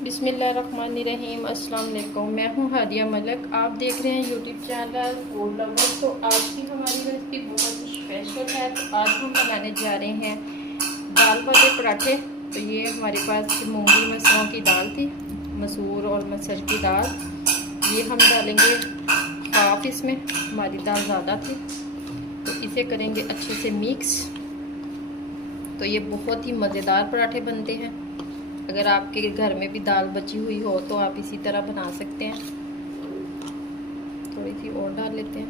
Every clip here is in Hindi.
बिस्मिल्लाहिर्रहमानिर्रहीम। अस्सलाम वालेकुम। मैं हूँ हादिया मलिक, आप देख रहे हैं यूट्यूब चैनल फूड लवर। तो आज की हमारी रेसिपी बहुत ही स्पेशल है। तो आज हम बनाने जा रहे हैं दाल वाले पराठे। तो ये हमारे पास मूंगी मसरों की दाल थी, मसूर और मसर की दाल, ये हम डालेंगे हाफ। इसमें हमारी दाल ज़्यादा थी तो इसे करेंगे अच्छे से मिक्स। तो ये बहुत ही मज़ेदार पराठे बनते हैं। अगर आपके घर में भी दाल बची हुई हो तो आप इसी तरह बना सकते हैं। थोड़ी सी और डाल लेते हैं,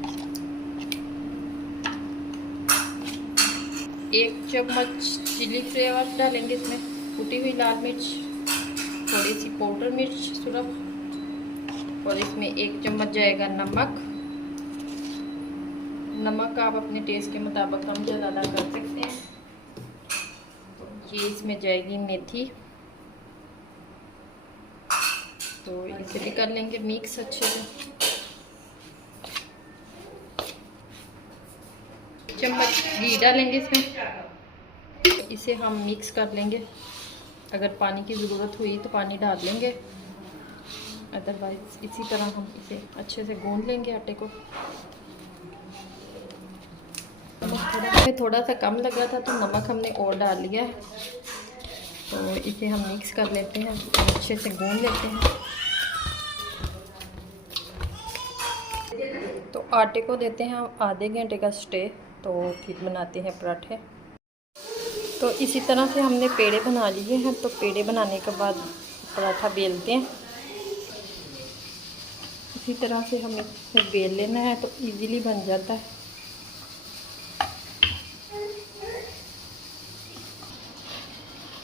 1 चम्मच चिली फ्लेवर डालेंगे इसमें, कुटी हुई लाल मिर्च, थोड़ी सी पाउडर मिर्च सिर्फ, और इसमें 1 चम्मच जाएगा नमक। नमक आप अपने टेस्ट के मुताबिक कम या ज़्यादा कर सकते हैं। तो ये इसमें जाएगी मेथी, तो इसे भी कर लेंगे मिक्स अच्छे से। चम्मच घी डालेंगे इसमें, तो इसे हम मिक्स कर लेंगे। अगर पानी की ज़रूरत हुई तो पानी डाल लेंगे, अदरवाइज इसी तरह हम इसे अच्छे से गूंद लेंगे आटे को। नमक थोड़ा सा कम लगा था तो नमक हमने और डाल लिया है। तो इसे हम मिक्स कर लेते हैं और अच्छे से गूंद लेते हैं। तो आटे को देते हैं हम आधे घंटे का स्टे, तो फिर बनाते हैं पराठे। तो इसी तरह से हमने पेड़े बना लिए हैं। तो पेड़े बनाने के बाद पराठा बेलते हैं। इसी तरह से हमें बेल लेना है तो इजीली बन जाता है।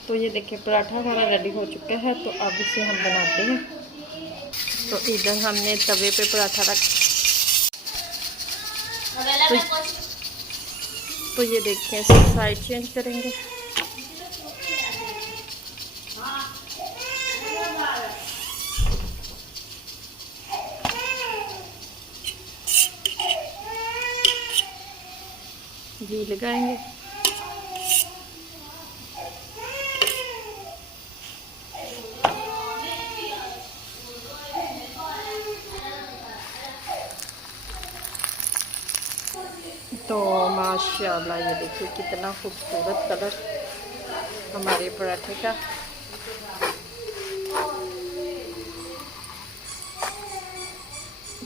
तो ये देखिए पराठा हमारा रेडी हो चुका है। तो अब इसे हम बनाते हैं। तो इधर हमने तवे पे पराठा रख, तो ये देखिए साइड चेंज करेंगे। घी लगाएंगे, तो माशाल्लाह ये देखिए कितना खूबसूरत कलर हमारे पराठे का।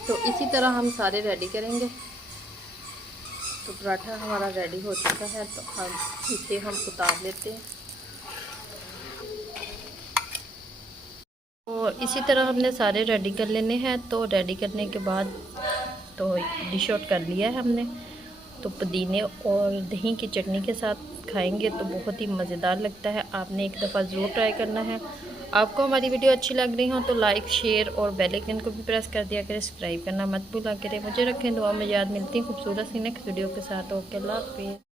तो इसी तरह हम सारे रेडी करेंगे। तो पराठा हमारा रेडी हो चुका है। तो अब इसे हम उतार लेते हैं। और इसी तरह हमने सारे रेडी कर लेने हैं। तो रेडी करने के बाद तो डिश आउट कर लिया है हमने। तो पुदीने और दही की चटनी के साथ खाएंगे तो बहुत ही मज़ेदार लगता है। आपने एक दफ़ा ज़रूर ट्राई करना है। आपको हमारी वीडियो अच्छी लग रही हो तो लाइक, शेयर और बेल आइकन को भी प्रेस कर दिया करें। सब्सक्राइब करना मत भूला करें। मुझे रखें दुआ में याद। मिलती हैं खूबसूरत सी नेक्स्ट वीडियो के साथ। ओके, अल्लाह हाफ़िज़।